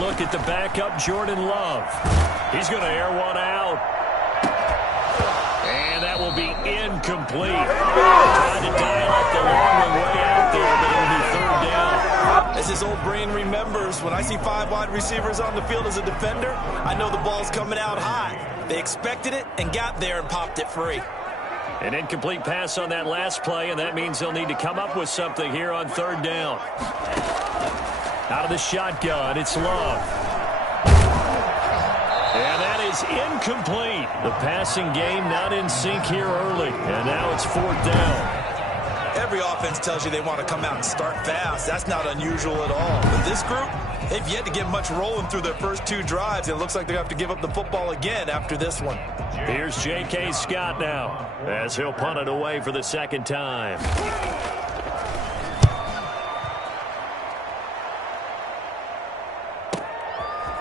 look at the backup, Jordan Love. He's going to air one out. And that will be incomplete. Trying to dial up the long way out there, but it'll be third down. As his old brain remembers, when I see 5 wide receivers on the field as a defender, I know the ball's coming out high. They expected it and got there and popped it free. An incomplete pass on that last play, and that means they'll need to come up with something here on third down. Out of the shotgun, it's Love. And that is incomplete. The passing game not in sync here early, and now it's fourth down. Every offense tells you they want to come out and start fast. That's not unusual at all. But this group, they've yet to get much rolling through their first 2 drives. It looks like they have to give up the football again after this one. Here's J.K. Scott now, as he'll punt it away for the second time.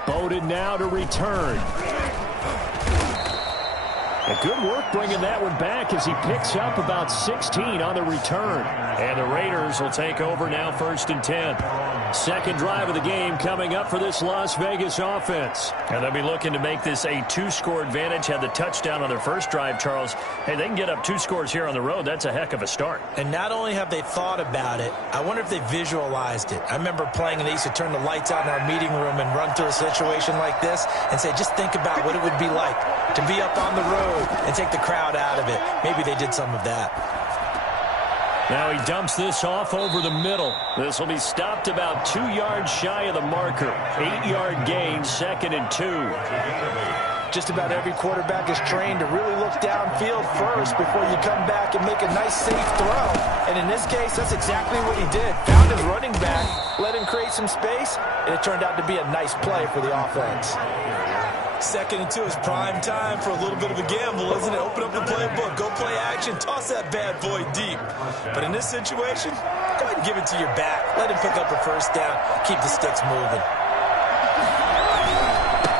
Bowden now to return. And good work bringing that one back as he picks up about 16 on the return. And the Raiders will take over now, 1st and 10. Second drive of the game coming up for this Las Vegas offense. And they'll be looking to make this a 2-score advantage. Had the touchdown on their first drive, Charles. Hey, they can get up 2 scores here on the road. That's a heck of a start. And not only have they thought about it, I wonder if they visualized it. I remember playing, and they used to turn the lights on in our meeting room and run through a situation like this and say, just think about what it would be like to be up on the road and take the crowd out of it. Maybe they did some of that. Now he dumps this off over the middle. This will be stopped about 2 yards shy of the marker. 8-yard gain, 2nd and 2. Just about every quarterback is trained to really look downfield first before you come back and make a nice, safe throw. And in this case, that's exactly what he did. Found his running back, let him create some space, and it turned out to be a nice play for the offense. 2nd and 2 is prime time for a little bit of a gamble, isn't it? Open up the playbook, go play action, toss that bad boy deep. But in this situation, go ahead and give it to your back. Let him pick up a first down, keep the sticks moving.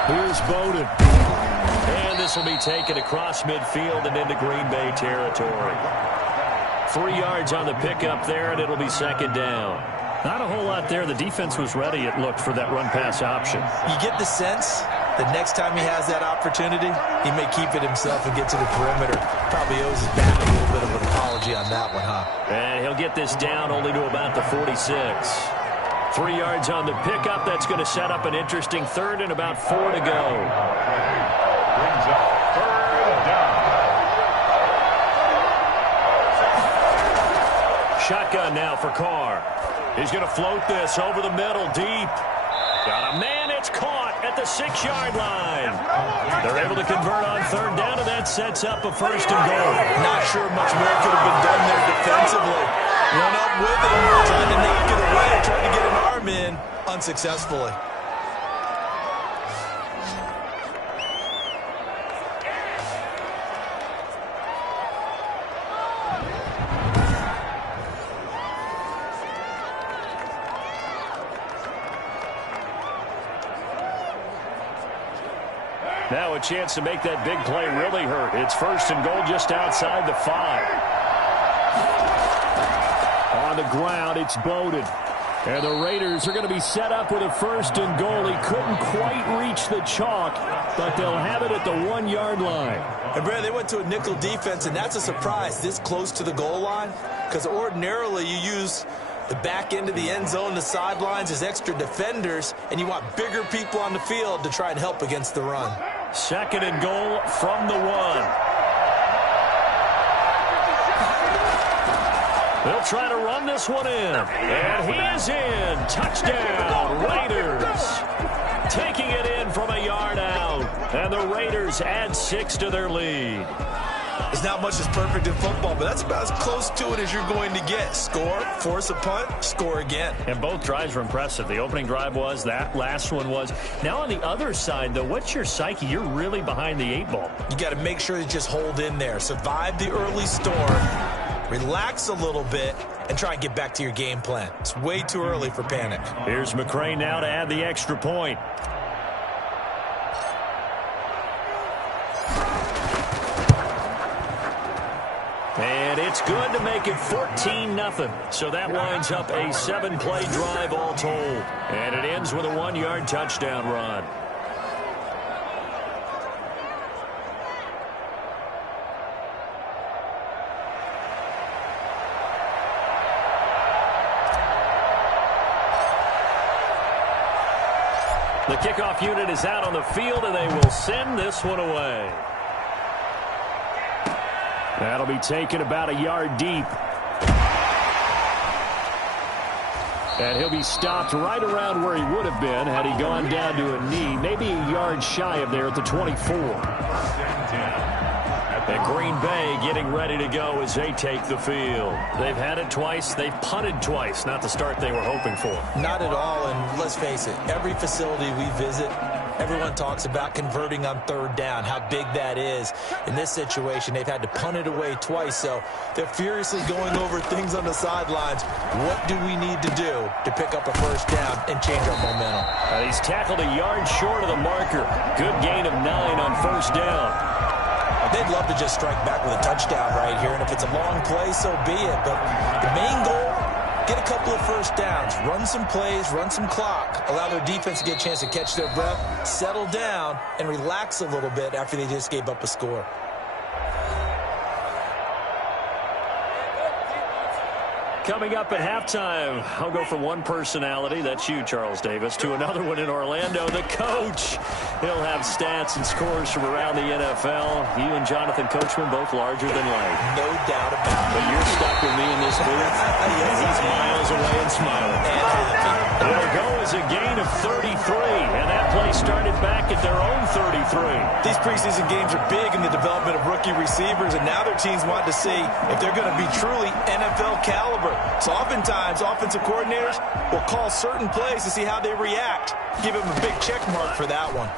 Here's Bowden. And this will be taken across midfield and into Green Bay territory. 3 yards on the pickup there, and it'll be 2nd down. Not a whole lot there. The defense was ready, it looked, for that run-pass option. You get the sense that next time he has that opportunity, he may keep it himself and get to the perimeter. Probably owes his back a little bit of an apology on that one, huh? And he'll get this down only to about the 46. 3 yards on the pickup. That's going to set up an interesting third and about 4 to go. Brings up third down. Shotgun now for Carr. He's going to float this over the middle, deep. Got a man, it's caught at the 6-yard line. They're able to convert on third down, and that sets up a 1st and goal. Not sure much more could have been done there defensively. Run up with it, trying to knock it away, trying to get an arm in, unsuccessfully. Now a chance to make that big play really hurt. It's 1st and goal just outside the 5. On the ground, it's Bowden. And the Raiders are going to be set up with a 1st and goal. He couldn't quite reach the chalk, but they'll have it at the 1-yard line. And, Brad, they went to a nickel defense, and that's a surprise this close to the goal line, because ordinarily you use the back end of the end zone, the sidelines as extra defenders, and you want bigger people on the field to try and help against the run. 2nd and goal from the 1. They'll try to run this one in. And he is in. Touchdown, Raiders. Taking it in from a yard out. And the Raiders add 6 to their lead. There's not much that's perfect in football, but that's about as close to it as you're going to get. Score, force a punt, score again. And both drives were impressive. The opening drive was, that last one was. Now on the other side, though, what's your psyche? You're really behind the 8 ball. You got to make sure you just hold in there. Survive the early storm, relax a little bit, and try and get back to your game plan. It's way too early for panic. Here's McCray now to add the extra point. And it's good to make it 14-0. So that winds up a 7-play drive all told. And it ends with a 1-yard touchdown run. The kickoff unit is out on the field, and they will send this one away. That'll be taken about a yard deep. And he'll be stopped right around where he would have been had he gone down to a knee, maybe a yard shy of there at the 24. And Green Bay getting ready to go as they take the field. They've had it twice. They've punted twice. Not the start they were hoping for. Not at all, and let's face it, every facility we visit, everyone talks about converting on third down, how big that is. In this situation, they've had to punt it away twice, so they're furiously going over things on the sidelines. What do we need to do to pick up a first down and change our momentum? He's tackled a yard short of the marker. Good gain of 9 on first down. They'd love to just strike back with a touchdown right here, and if it's a long play, so be it. But the main goal, get a couple of first downs, run some plays, run some clock, allow their defense to get a chance to catch their breath, settle down, and relax a little bit after they just gave up a score. Coming up at halftime, I'll go from one personality, that's you, Charles Davis, to another one in Orlando, the coach. He'll have stats and scores from around the NFL. You and Jonathan Coachman both larger than life. No doubt about it. But you're stuck with me in this booth. Yes, he's miles away and smiling. And happy. It'll go as a gain of 33, and that play started back at their own 33. These preseason games are big in the development of rookie receivers, and now their teams want to see if they're going to be truly NFL caliber. So oftentimes, offensive coordinators will call certain plays to see how they react. Give him a big check mark for that one.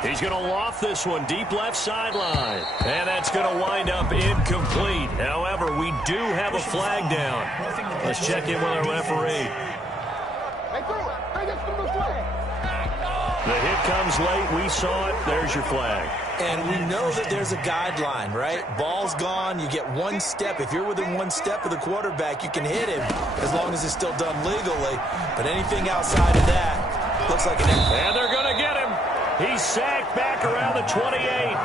He's going to loft this one deep left sideline. And that's going to wind up incomplete. However, we do have a flag down. Let's check in with our referee. The hit comes late. We saw it. There's your flag. And we know that there's a guideline, right? Ball's gone. You get one step. If you're within one step of the quarterback, you can hit him as long as it's still done legally. But anything outside of that looks like an... And they're going to get him. He's sacked back around the 28.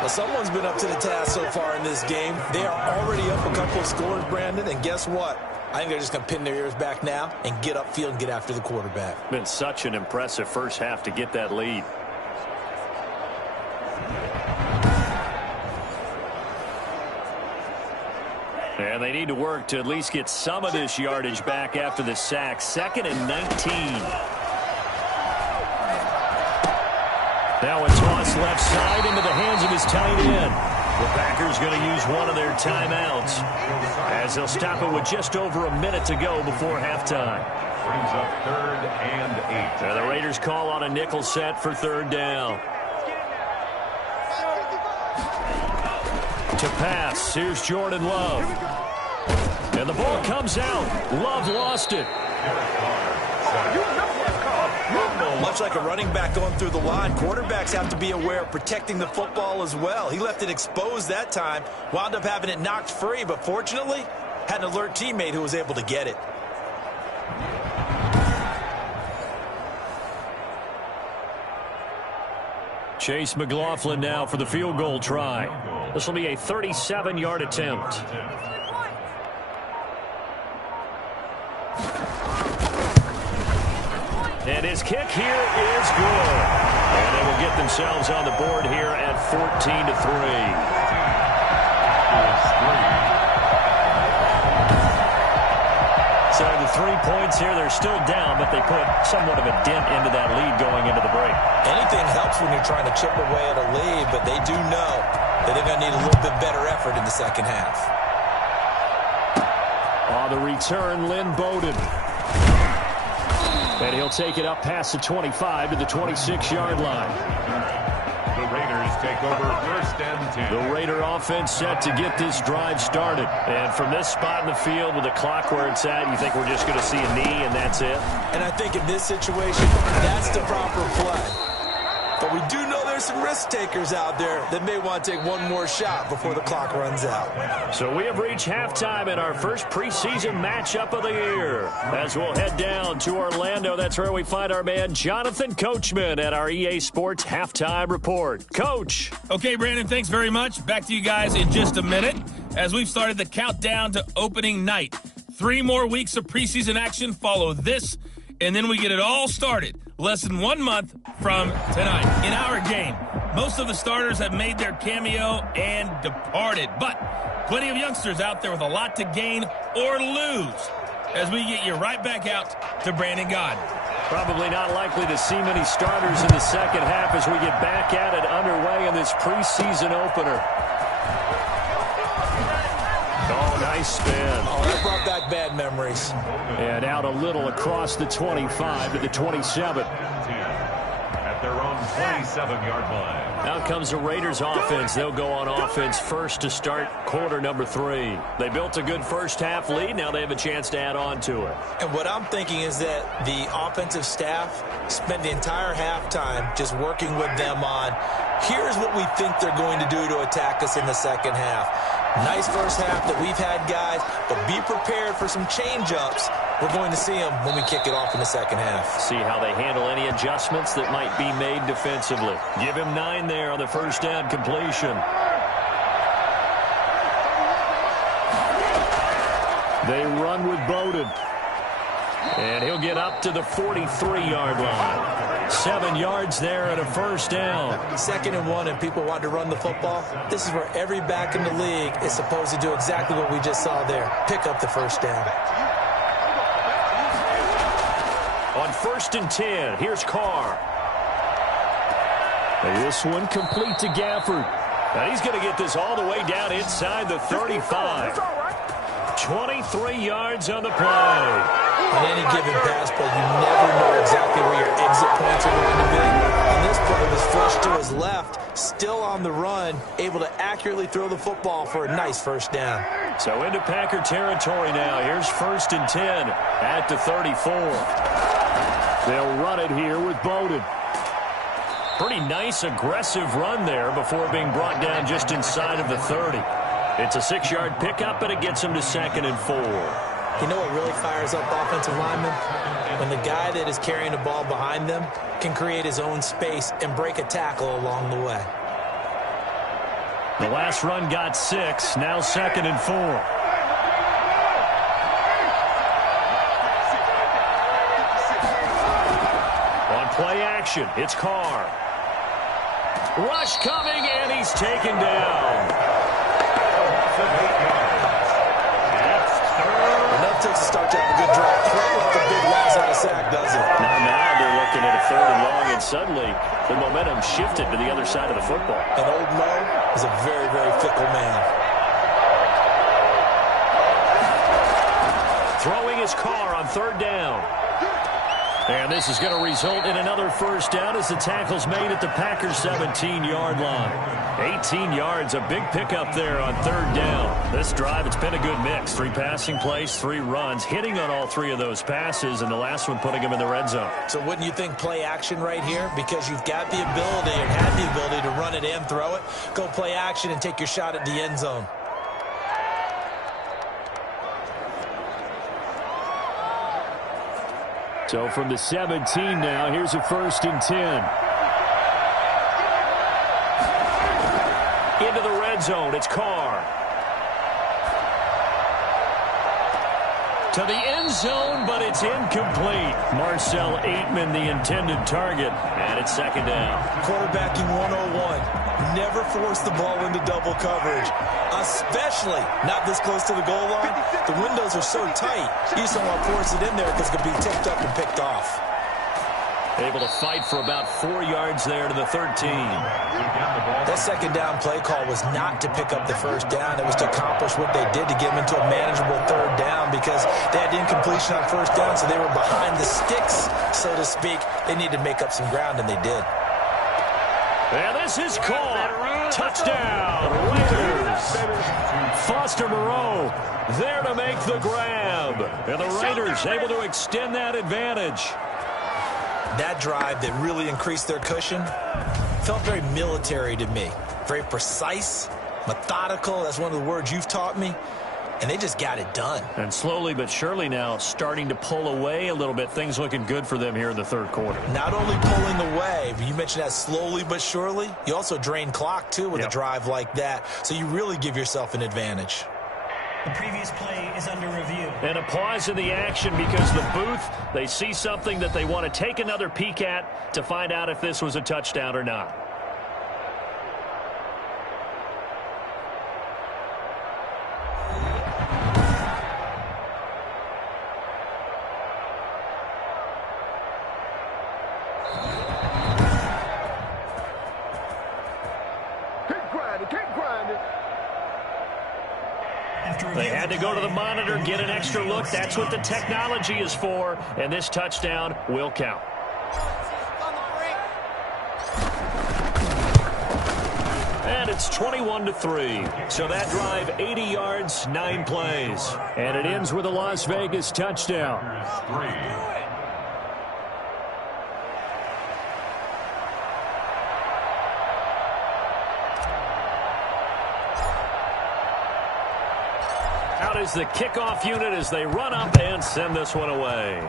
Well, someone's been up to the task so far in this game. They are already up a couple of scores, Brandon, and guess what? I think they're just going to pin their ears back now and get upfield and get after the quarterback. Been such an impressive first half to get that lead. And they need to work to at least get some of this yardage back after the sack. 2nd and 19. Now a toss left side into the hands of his tight end. The Packers going to use one of their timeouts as they'll stop it with just over a minute to go before halftime. Brings up 3rd and 8. And the Raiders call on a nickel set for 3rd down. To pass, here's Jordan Love. And the ball comes out. Love lost it. Much like a running back going through the line, quarterbacks have to be aware of protecting the football as well. He left it exposed that time, wound up having it knocked free, but fortunately, had an alert teammate who was able to get it. Chase McLaughlin now for the field goal try. This will be a 37-yard attempt. And his kick here is good. And they will get themselves on the board here at 14-3. So the 3 points here, they're still down, but they put somewhat of a dent into that lead going into the break. Anything helps when you're trying to chip away at a lead, but they do know that they're going to need a little bit better effort in the second half. On the return, Lynn Bowden. And he'll take it up past the 25 to the 26-yard line. The Raiders take over 1st and 10. The Raider offense set to get this drive started. And from this spot in the field with the clock where it's at, you think we're just going to see a knee and that's it? And I think in this situation, that's the proper play. But we do know there's some risk takers out there that may want to take one more shot before the clock runs out. So we have reached halftime in our first preseason matchup of the year. As we'll head down to Orlando, that's where we find our man Jonathan Coachman at our EA Sports Halftime Report. Coach. Okay, Brandon, thanks very much. Back to you guys in just a minute as we've started the countdown to opening night. 3 more weeks of preseason action follow this, and then we get it all started less than 1 month from tonight. In our game, most of the starters have made their cameo and departed, but plenty of youngsters out there with a lot to gain or lose as we get you right back out to Brandon Gaudin. Probably not likely to see many starters in the second half as we get back at it underway in this preseason opener. Oh, nice spin. Oh, that brought back bad memories. And out a little across the 25 to the 27. At their own 27-yard line. Out comes the Raiders offense. They'll go on offense first to start quarter number 3. They built a good first half lead. Now they have a chance to add on to it. And what I'm thinking is that the offensive staff spent the entire halftime just working with them on, here's what we think they're going to do to attack us in the second half. Nice first half that we've had, guys, but be prepared for some change-ups. We're going to see them when we kick it off in the second half. See how they handle any adjustments that might be made defensively. Give him 9 there on the first down completion. They run with Bowden. And he'll get up to the 43-yard line. 7 yards there and a first down. 2nd and 1 and people want to run the football. This is where every back in the league is supposed to do exactly what we just saw there. Pick up the first down. On 1st and 10, here's Carr. This one complete to Gafford. Now he's going to get this all the way down inside the 35. 23 yards on the play. On any given pass play, you never know exactly where your exit points are going to be. And this play was flushed to his left, still on the run, able to accurately throw the football for a nice first down. So into Packer territory now. Here's 1st and 10 at the 34. They'll run it here with Bowden. Pretty nice, aggressive run there before being brought down just inside of the 30. It's a 6-yard pickup, and it gets him to 2nd and 4. You know what really fires up offensive linemen? When the guy that is carrying the ball behind them can create his own space and break a tackle along the way. The last run got 6, now 2nd and 4. On play action, it's Carr. Rush coming, and he's taken down. Enough takes to start to have a good drive. Quite like the big loss out of sack, does it? Now they're looking at a 3rd and long, and suddenly the momentum shifted to the other side of the football. And old Mo is a very, very fickle man. Throwing his Carr on 3rd down. And this is going to result in another first down as the tackle's made at the Packers' 17-yard line. 18 yards, a big pickup there on 3rd down. This drive, it's been a good mix. 3 passing plays, 3 runs, hitting on all 3 of those passes, and the last one putting him in the red zone. So wouldn't you think play action right here? Because you've got the ability and had the ability to run it and throw it. Go play action and take your shot at the end zone. So from the 17 now, here's a 1st and 10. Into the red zone, it's Carr. To the end zone, but it's incomplete. Marcel Aitman, the intended target, and it's 2nd down. Quarterbacking 101. Never force the ball into double coverage, especially not this close to the goal line. The windows are so tight, you just don't want to force it in there because it could be tipped up and picked off. Able to fight for about 4 yards there to the 13. That 2nd down play call was not to pick up the first down. It was to accomplish what they did to get them into a manageable 3rd down because they had incompletion on 1st down, so they were behind the sticks, so to speak. They needed to make up some ground, and they did. And this is caught. Touchdown, Raiders. Foster Moreau there to make the grab. And the Raiders able to extend that advantage. That drive that really increased their cushion felt very military to me. Very precise, methodical. That's one of the words you've taught me. And they just got it done. And slowly but surely now starting to pull away a little bit. Things looking good for them here in the third quarter. Not only pulling away, but you mentioned that slowly but surely. You also drain clock, too, with a drive like that. So you really give yourself an advantage. The previous play is under review. And a pause in the action because the booth, they see something that they want to take another peek at to find out if this was a touchdown or not. They had to go to the monitor, get an extra look. That's what the technology is for, and this touchdown will count. And it's 21-3. So that drive, 80 yards, 9 plays. And it ends with a Las Vegas touchdown. Out is the kickoff unit as they run up and send this one away.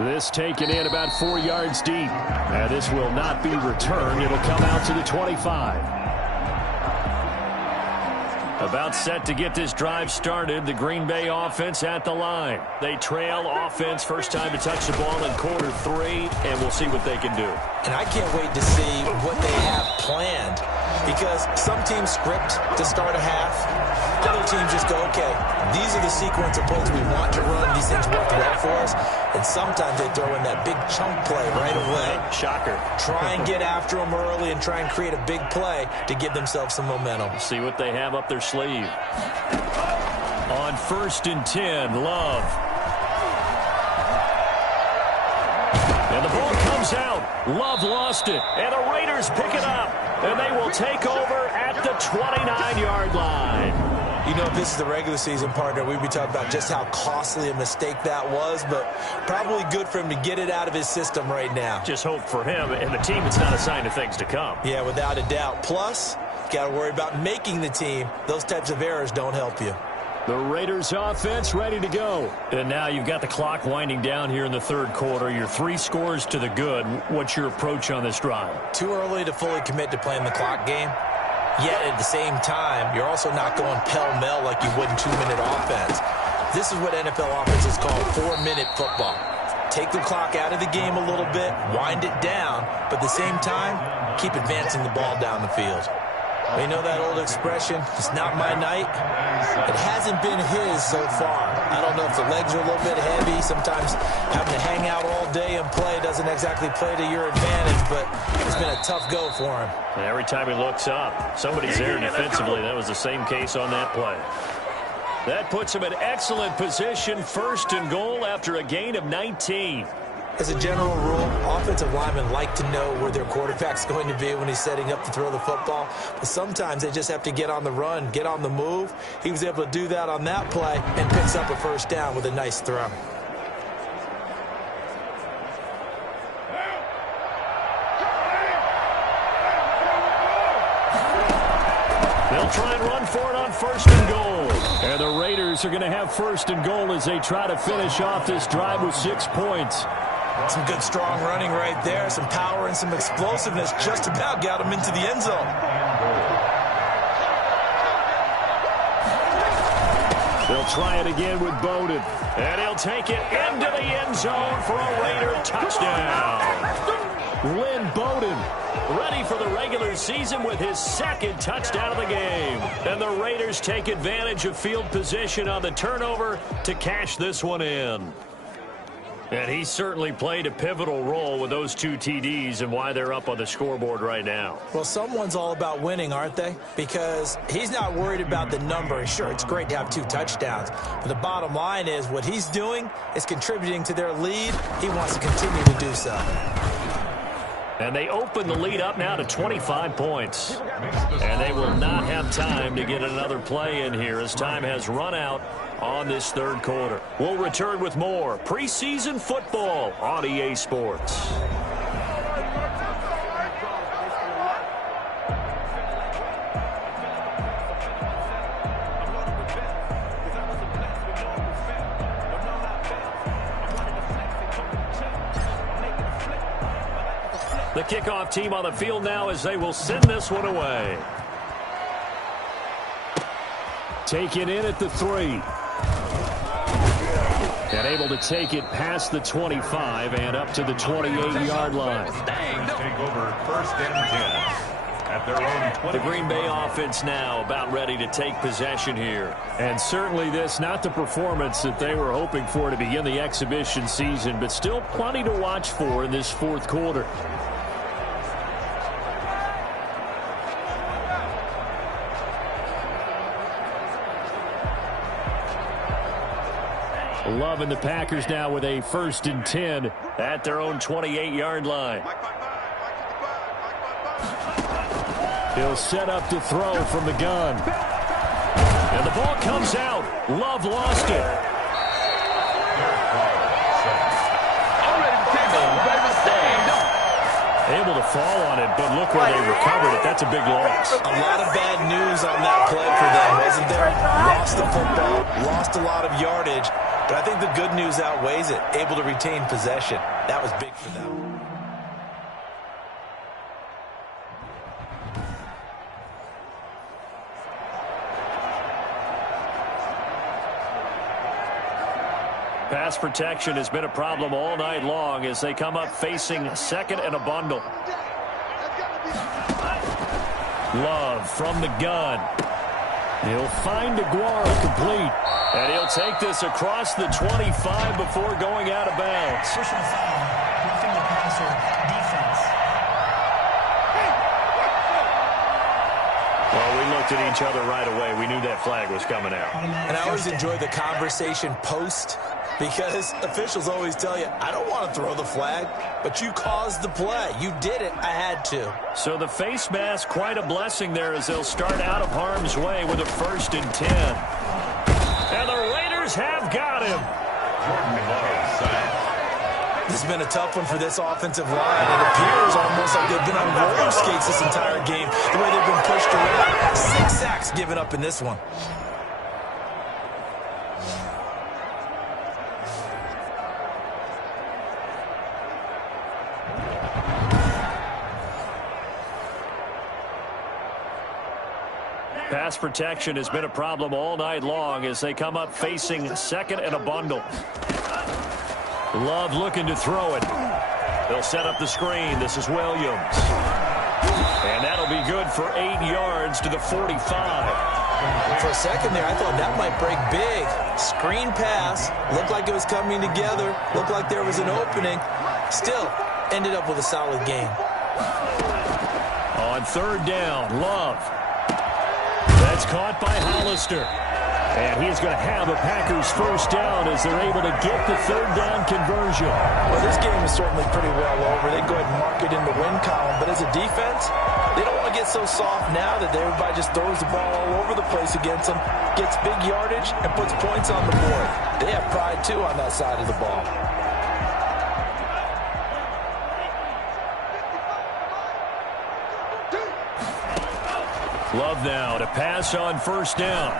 This taken in about 4 yards deep. And this will not be returned. It'll come out to the 25. About set to get this drive started. The Green Bay offense at the line. They trail offense. First time to touch the ball in quarter 3. And we'll see what they can do. And I can't wait to see what they have planned. Because some teams script to start a half. Other teams just go, okay, these are the sequence of plays we want to run. These things work well for us. And sometimes they throw in that big chunk play right away. Shocker. Try and get after them early and try and create a big play to give themselves some momentum. See what they have up their sleeve. On 1st and 10, Love. And the ball comes out. Love lost it. And the Raiders pick it up. And they will take over at the 29-yard line. You know, if this is the regular season, partner, we'd be talking about just how costly a mistake that was, but probably good for him to get it out of his system right now. Just hope for him and the team it's not a sign of things to come. Yeah, without a doubt. Plus, got to worry about making the team. Those types of errors don't help you. The Raiders offense ready to go. And now you've got the clock winding down here in the third quarter. You're 3 scores to the good. What's your approach on this drive? Too early to fully commit to playing the clock game. Yet at the same time, you're also not going pell-mell like you would in 2-minute offense. This is what NFL offenses call 4-minute football. Take the clock out of the game a little bit, wind it down, but at the same time, keep advancing the ball down the field. You know that old expression, it's not my night? It hasn't been his so far. I don't know if the legs are a little bit heavy. Sometimes having to hang out all day and play doesn't exactly play to your advantage, but it's been a tough go for him. And every time he looks up, somebody's there defensively. That was the same case on that play. That puts him in excellent position, 1st and goal after a gain of 19. As a general rule, offensive linemen like to know where their quarterback's going to be when he's setting up to throw the football. But sometimes they just have to get on the run, get on the move. He was able to do that on that play and picks up a 1st down with a nice throw. They'll try and run for it on 1st and goal. And the Raiders are going to have 1st and goal as they try to finish off this drive with 6 points. Some good, strong running right there. Some power and some explosiveness just about got him into the end zone. They'll try it again with Bowden. And he'll take it into the end zone for a Raider touchdown. Lynn Bowden ready for the regular season with his 2nd touchdown of the game. And the Raiders take advantage of field position on the turnover to cash this one in. And he certainly played a pivotal role with those 2 TDs and why they're up on the scoreboard right now. Well, someone's all about winning, aren't they? Because he's not worried about the number. Sure, it's great to have 2 touchdowns. But the bottom line is what he's doing is contributing to their lead. He wants to continue to do so. And they open the lead up now to 25 points. And they will not have time to get another play in here as time has run out on this third quarter. We'll return with more preseason football on EA Sports. The kickoff team on the field now as they will send this one away. Taken in at the 3. And able to take it past the 25 and up to the 28-yard line. Take over 1st and 10. At their own 20. The Green Bay offense now about ready to take possession here. And certainly this not the performance that they were hoping for to begin the exhibition season, but still plenty to watch for in this 4th quarter. Love and the Packers now with a 1st and 10 at their own 28-yard line. He'll set up to throw from the gun. And the ball comes out. Love lost it. Able to fall on it, but look where they recovered it. That's a big loss. A lot of bad news on that play for them, wasn't there? Lost the football, lost a lot of yardage, but I think the good news outweighs it. Able to retain possession. That was big for them. Pass protection has been a problem all night long as they come up facing 2nd and a bundle. Love from the gun. He'll find Aguara complete. And he'll take this across the 25 before going out of bounds. Personal foul, roughing the passer, defense. Well, we looked at each other right away. We knew that flag was coming out. And I always enjoy the conversation post, because officials always tell you, I don't want to throw the flag, but you caused the play. You did it. I had to. So the face mask, quite a blessing there as they'll start out of harm's way with a 1st and 10. And the Raiders have got him. This has been a tough one for this offensive line. It appears almost like they've been on roller skates this entire game, the way they've been pushed around. 6 sacks given up in this one. Pass protection has been a problem all night long as they come up facing 2nd and a bundle. Love looking to throw it. They'll set up the screen. This is Williams. And that'll be good for 8 yards to the 45. For a second there, I thought that might break big. Screen pass. Looked like it was coming together. Looked like there was an opening. Still, ended up with a solid game. On 3rd down, Love. That's caught by Hollister. And he's going to have a Packers 1st down as they're able to get the 3rd down conversion. Well, this game is certainly pretty well over. They go ahead and mark it in the win column. But as a defense, they don't want to get so soft now that everybody just throws the ball all over the place against them, gets big yardage, and puts points on the board. They have pride, too, on that side of the ball. Love now to pass on 1st down.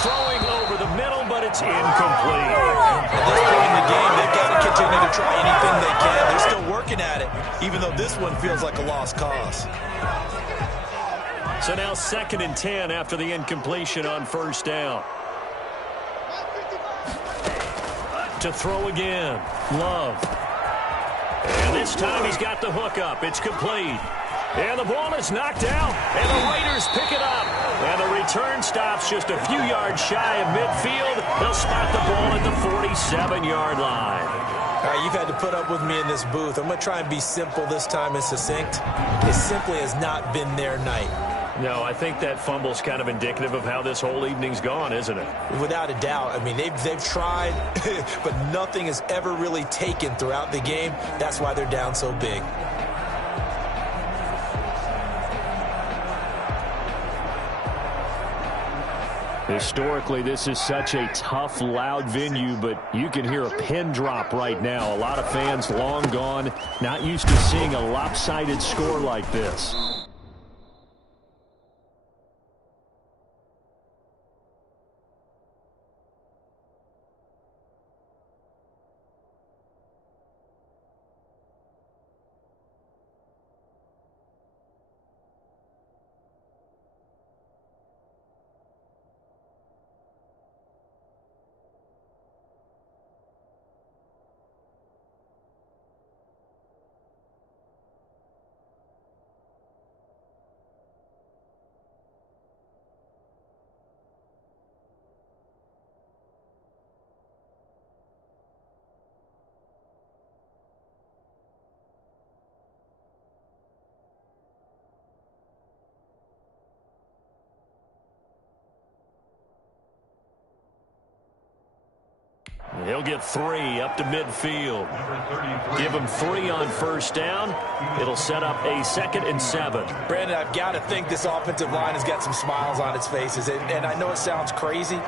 Throwing over the middle, but it's incomplete. At this point in the game, they've got to continue to try anything they can. They're still working at it, even though this one feels like a lost cause. So now 2nd and 10 after the incompletion on 1st down. To throw again, Love. And this time he's got the hook up. It's complete. And the ball is knocked out, and the Raiders pick it up. And the return stops just a few yards shy of midfield. They'll spot the ball at the 47-yard line. All right, you've had to put up with me in this booth. I'm going to try and be simple this time and succinct. It simply has not been their night. No, I think that fumble's kind of indicative of how this whole evening's gone, isn't it? Without a doubt. I mean, they've tried, but nothing has ever really taken throughout the game. That's why they're down so big. Historically, this is such a tough, loud venue, but you can hear a pin drop right now. A lot of fans long gone, not used to seeing a lopsided score like this. He'll get 3 up to midfield. Give him 3 on first down. It'll set up a 2nd and 7. Brandon, I've got to think this offensive line has got some smiles on its faces. And I know it sounds crazy,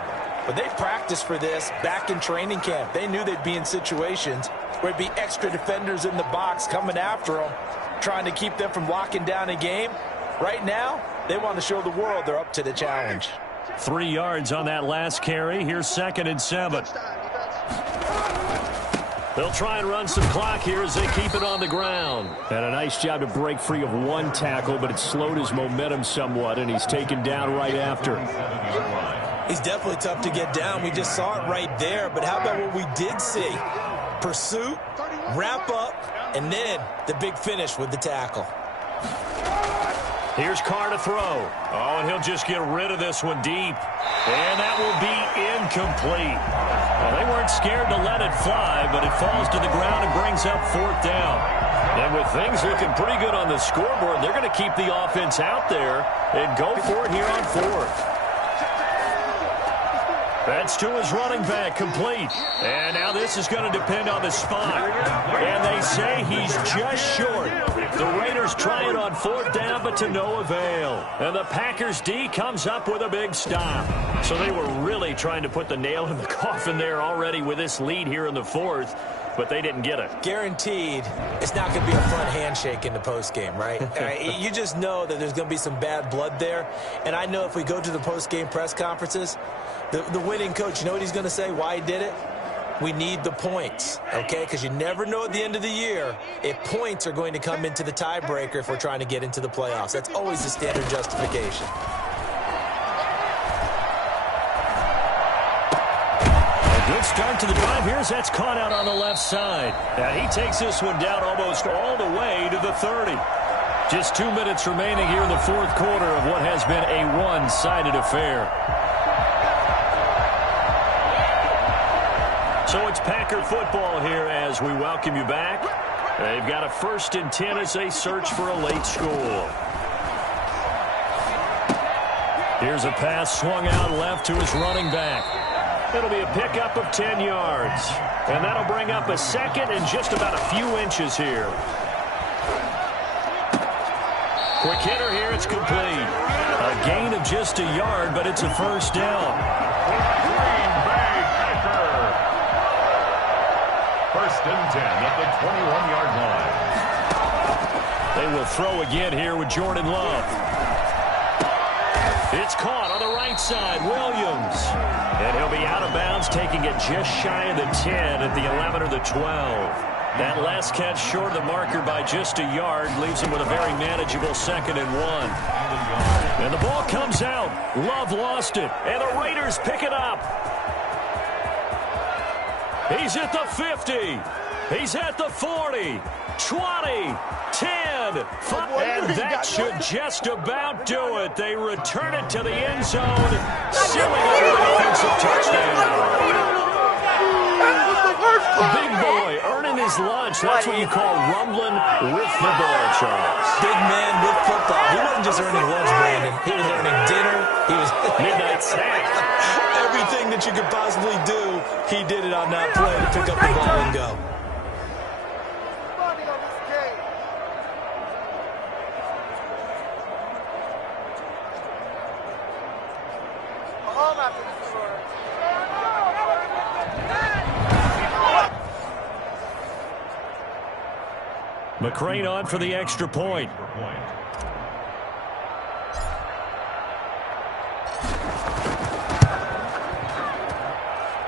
but they practiced for this back in training camp. They knew they'd be in situations where it'd be extra defenders in the box coming after them, trying to keep them from locking down a game. Right now, they want to show the world they're up to the challenge. 3 yards on that last carry. Here's 2nd and 7. They'll try and run some clock here as they keep it on the ground. And a nice job to break free of 1 tackle, but it slowed his momentum somewhat, and he's taken down right after. He's definitely tough to get down. We just saw it right there, but how about what we did see? Pursuit, wrap up, and then the big finish with the tackle. Here's Carr to throw. Oh, and he'll just get rid of this one deep. And that will be incomplete. Well, they weren't scared to let it fly, but it falls to the ground and brings up 4th down. And with things looking pretty good on the scoreboard, they're going to keep the offense out there and go for it here on 4th. That's to his running back, complete. And now this is going to depend on the spot. And they say he's just short. The Raiders try it on 4th down, but to no avail. And the Packers D comes up with a big stop. So they were really trying to put the nail in the coffin there already with this lead here in the 4th, but they didn't get it. Guaranteed, it's not going to be a fun handshake in the postgame, right? You just know that there's going to be some bad blood there. And I know if we go to the postgame press conferences, the winning coach, you know what he's going to say, why he did it? We need the points, okay? Because you never know at the end of the year if points are going to come into the tiebreaker if we're trying to get into the playoffs. That's always the standard justification. A good start to the drive here as that's caught out on the left side. Now he takes this one down almost all the way to the 30. Just 2 minutes remaining here in the 4th quarter of what has been a one-sided affair. So it's Packer football here as we welcome you back. They've got a 1st and 10 as they search for a late score. Here's a pass swung out left to his running back. It'll be a pickup of 10 yards. And that'll bring up a 2nd and just about a few inches here. Quick hitter here, it's complete. A gain of just a yard, but it's a 1st down. 1st and 10 at the 21-yard line. They will throw again here with Jordan Love. It's caught on the right side, Williams. And he'll be out of bounds, taking it just shy of the 10 at the 11 or the 12. That last catch short of the marker by just a yard leaves him with a very manageable 2nd and 1. And the ball comes out. Love lost it, and the Raiders pick it up. He's at the 50. He's at the 40, 20, 10, 5. And that should just about do it. They return it to the end zone, sealing up an offensive touchdown. Big boy earning his lunch. That's what you call rumbling with the ball, Charles. Big man with football. He wasn't just earning lunch, Brandon. He was earning dinner. He was midnight snack. Everything that you could possibly do, he did it on that play to pick up the ball and go. McCrane on for the extra point.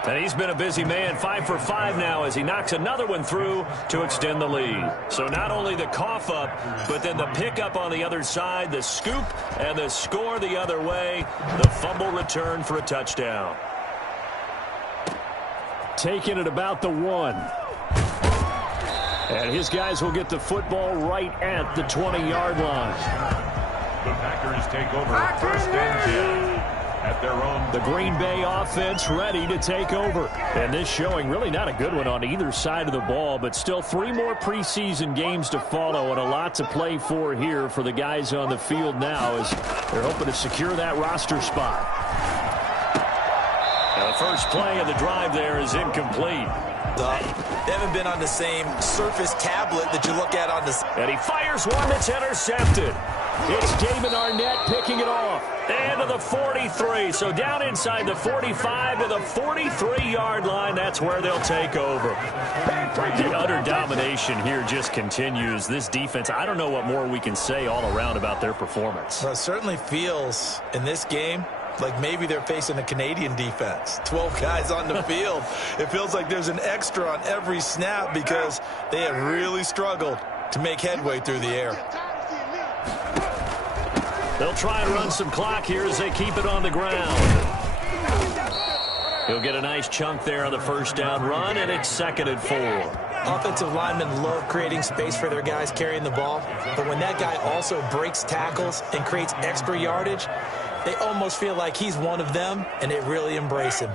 And he's been a busy man, 5 for 5 now as he knocks another one through to extend the lead. So not only the cough up, but then the pickup on the other side, the scoop, and the score the other way. The fumble return for a touchdown. Taking it about the 1. And his guys will get the football right at the 20-yard line. The Packers take over 1st and 10 at their own. The Green Bay offense ready to take over. And this showing really not a good one on either side of the ball, but still 3 more preseason games to follow and a lot to play for here for the guys on the field now as they're hoping to secure that roster spot. Now the first play of the drive there is incomplete. They haven't been on the same Surface tablet that you look at on the... And he fires one that's intercepted. It's Damon Arnett picking it off. And to the 43. So down inside the 45 to the 43-yard line. That's where they'll take over. The utter domination here just continues. This defense, I don't know what more we can say all around about their performance. Well, it certainly feels in this game like maybe they're facing a Canadian defense. 12 guys on the field. It feels like there's an extra on every snap because they have really struggled to make headway through the air. They'll try and run some clock here as they keep it on the ground. He'll get a nice chunk there on the first down run, and it's 2nd and 4. Offensive linemen love creating space for their guys carrying the ball, but when that guy also breaks tackles and creates extra yardage, they almost feel like he's one of them, and they really embrace him.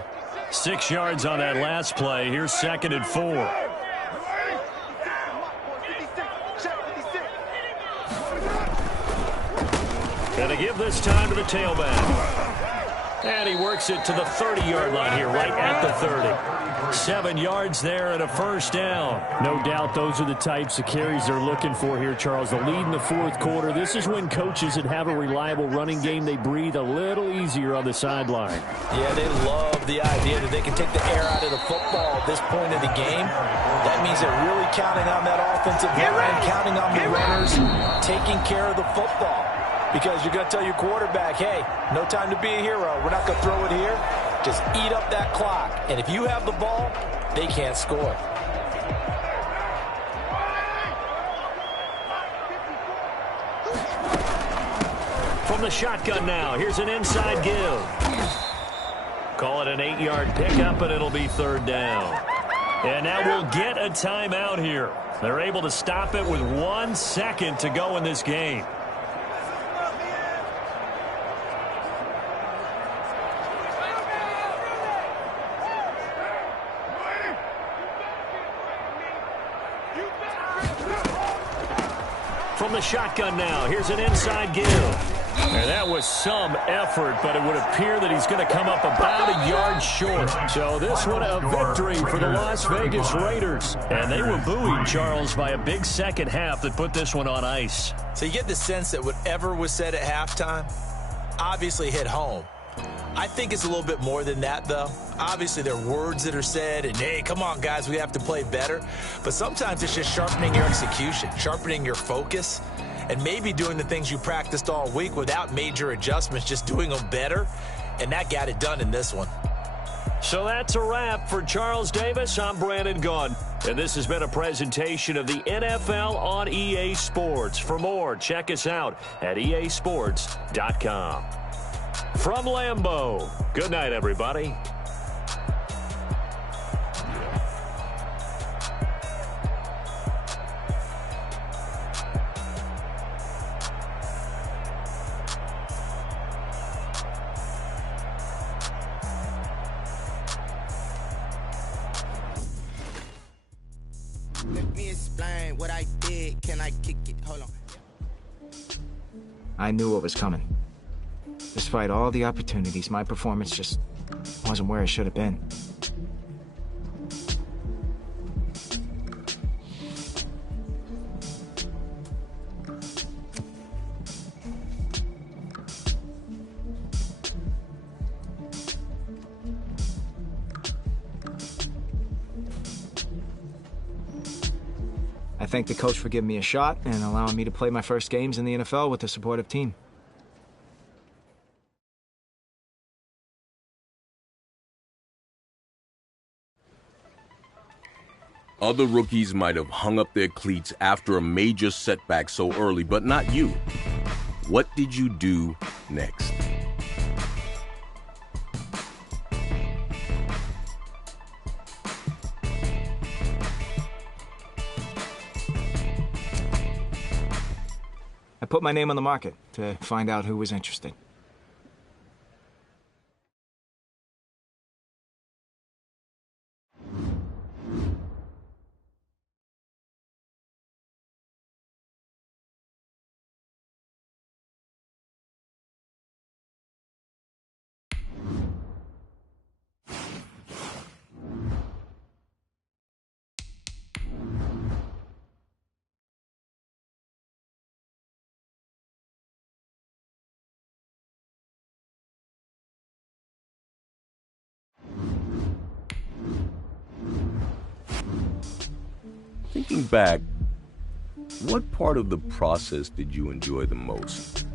6 yards on that last play. Here's 2nd and 4. And to give this time to the tailback. And he works it to the 30-yard line here, right at the 30. 7 yards there and a first down. No doubt those are the types of carries they're looking for here, Charles. The lead in the fourth quarter. This is when coaches that have a reliable running game, they breathe a little easier on the sideline. Yeah, they love the idea that they can take the air out of the football at this point of the game. That means they're really counting on that offensive line, counting on the runners, taking care of the football. Because you're going to tell your quarterback, hey, no time to be a hero. We're not going to throw it here. Just eat up that clock. And if you have the ball, they can't score. From the shotgun now, here's an inside give. Call it an 8-yard pickup, and it'll be 3rd down. And now we'll get a timeout here. They're able to stop it with 1 second to go in this game. From the shotgun now, here's an inside give. And that was some effort, but it would appear that he's going to come up about a yard short. So this one a victory for the Las Vegas Raiders. And they were buoyed, Charles, by a big second half that put this one on ice. So you get the sense that whatever was said at halftime obviously hit home. I think it's a little bit more than that, though. Obviously, there are words that are said, and, hey, come on, guys, we have to play better. But sometimes it's just sharpening your execution, sharpening your focus, and maybe doing the things you practiced all week without major adjustments, just doing them better. And that got it done in this one. So that's a wrap for Charles Davis. I'm Brandon Gaudin. And this has been a presentation of the NFL on EA Sports. For more, check us out at easports.com. From Lambeau, good night, everybody. Let me explain what I did. Can I kick it? Hold on. I knew what was coming. Despite all the opportunities, my performance just wasn't where it should have been. I thank the coach for giving me a shot and allowing me to play my first games in the NFL with a supportive team. Other rookies might have hung up their cleats after a major setback so early, but not you. What did you do next? I put my name on the market to find out who was interested. Thinking back, what part of the process did you enjoy the most?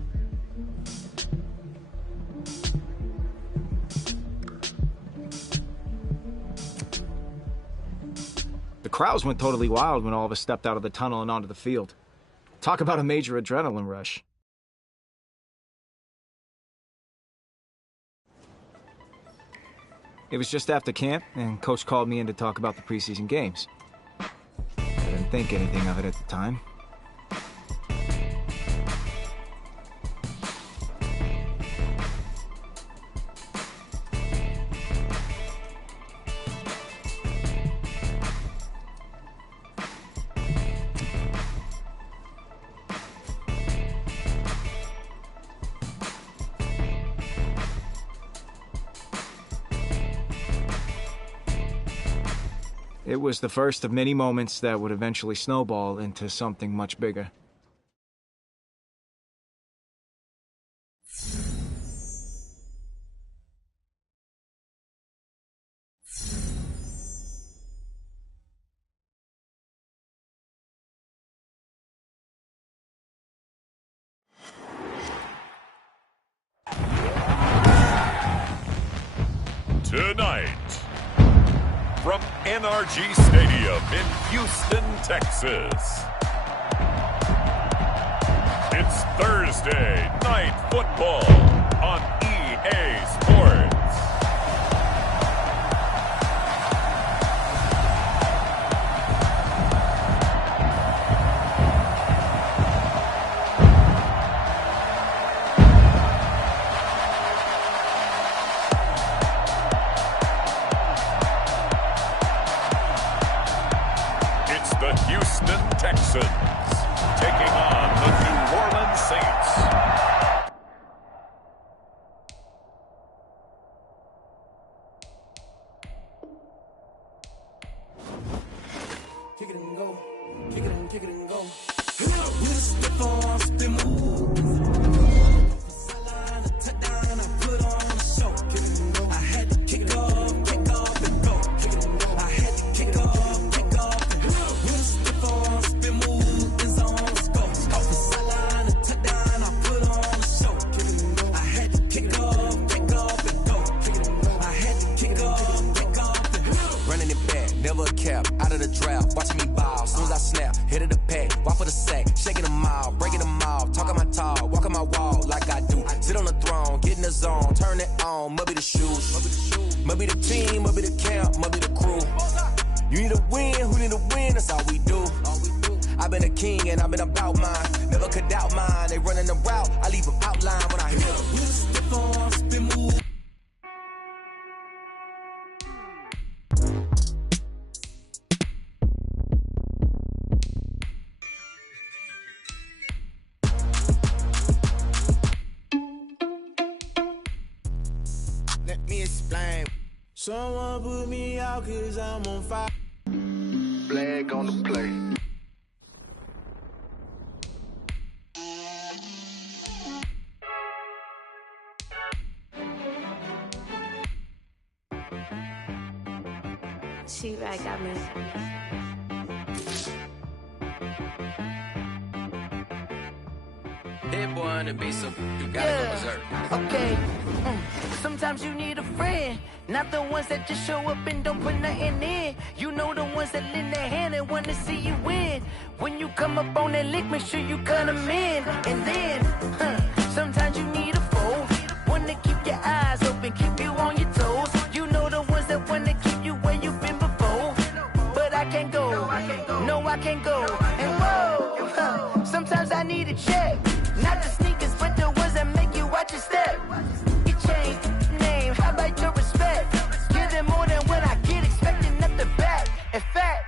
The crowds went totally wild when all of us stepped out of the tunnel and onto the field. Talk about a major adrenaline rush. It was just after camp, and Coach called me in to talk about the preseason games. I didn't think anything of it at the time. It was the first of many moments that would eventually snowball into something much bigger. Tonight, from NRG Stadium in Houston, Texas, it's Thursday Night Football on EA Sports. The Houston Texans taking on the New Orleans Saints. Kick it and go. Kick it and go. With a stiff arm, spin move. Sideline, a touchdown, I put on a show. Kick it and go. I had to kick off and go. Kick it and go. I had to kick off. Out of the draft, watching me ball. Soon as I snap, hit of the pack, walk for the sack, shaking them all, breaking them all, talking my tall, walking my wall like I do. Sit on the throne, get in the zone, turn it on, must be the shoes, must be the team, must be the camp, must be the crew. You need a win, who need a win? That's all we do. I've been a king and I've been about mine, never could doubt mine. They running the route, I leave them outline when I hit them. Stiff on, spin move. Let me explain. Someone put me out cause I'm on fire. Flag on the play. She-Rag got me. That boy on the beat, so you gotta go berserk. Okay. Sometimes you need a friend, not the ones that just show up and don't put nothing in. You know the ones that lend their hand and want to see you win. When you come up on that lick, make sure you cut them in. And then, sometimes you need a foe, one to keep your eyes open, keep you on your toes. You know the ones that want to keep you where you've been before. But I can't go, no I can't go. And whoa, sometimes I need a check. Not the sneakers, but the ones that make you watch your step. You change name, how about your respect? Give them more than what I get, expecting nothing back. In fact,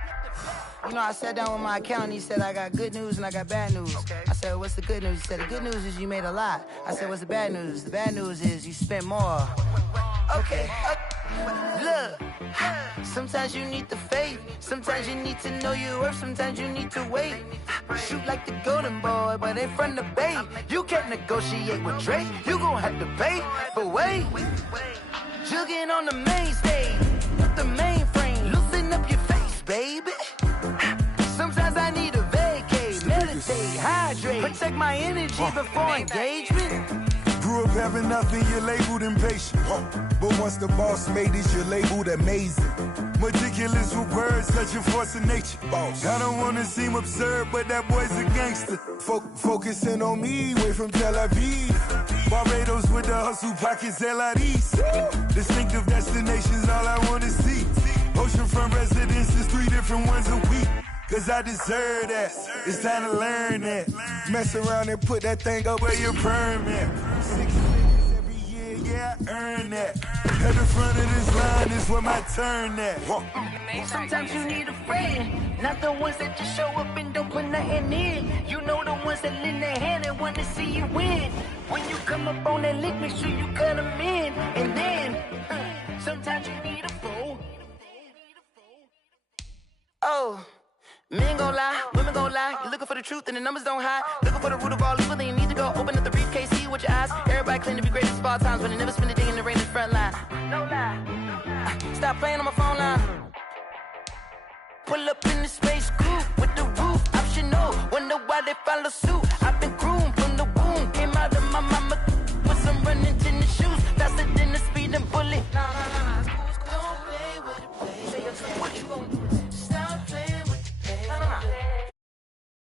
you know, I sat down with my accountant, he said, I got good news and I got bad news. I said, what's the good news? He said, the good news is you made a lot. I said, what's the bad news? The bad news is you spent more. Okay. Look, sometimes you need the faith, sometimes you need to know your worth, sometimes you need to wait. Shoot like the golden boy, but in front of Bay. You can't negotiate with Drake, you gon' have to pay. But wait, jugging on the main stage, the mainframe, loosen up your face, baby. Sometimes hydrate. Protect my energy before engagement. Grew up having nothing, you're labeled impatient. But once the boss made it, you're labeled amazing. Meticulous with words, such a force of nature. I don't wanna seem absurd, but that boy's a gangster. Focusing on me, way from Tel Aviv. Barbados with the hustle, pockets LIDs. Distinctive destinations, all I wanna see. Oceanfront residences, 3 different ones a week. Cause I deserve that, it's time to learn that. Mess around and put that thing up where your permit. 6 figures every year, yeah, I earn that. At the front of this line is where my turn at. Sometimes you need a friend, not the ones that just show up and don't put nothing in. You know the ones that lend their hand and want to see you win. When you come up on that lick, make sure you cut them in. And then, sometimes you need a fool. Oh. Men gon' lie, women gon' lie. You're looking for the truth and the numbers don't hide. Looking for the root of all evil, then you need to go open up the briefcase, see with your eyes. Everybody claim to be greatest of all times, but they never spend a day in the rain in the front line. No lie. Stop playing on my phone line. Pull up in the space coupe with the roof optional. Wonder why they follow suit.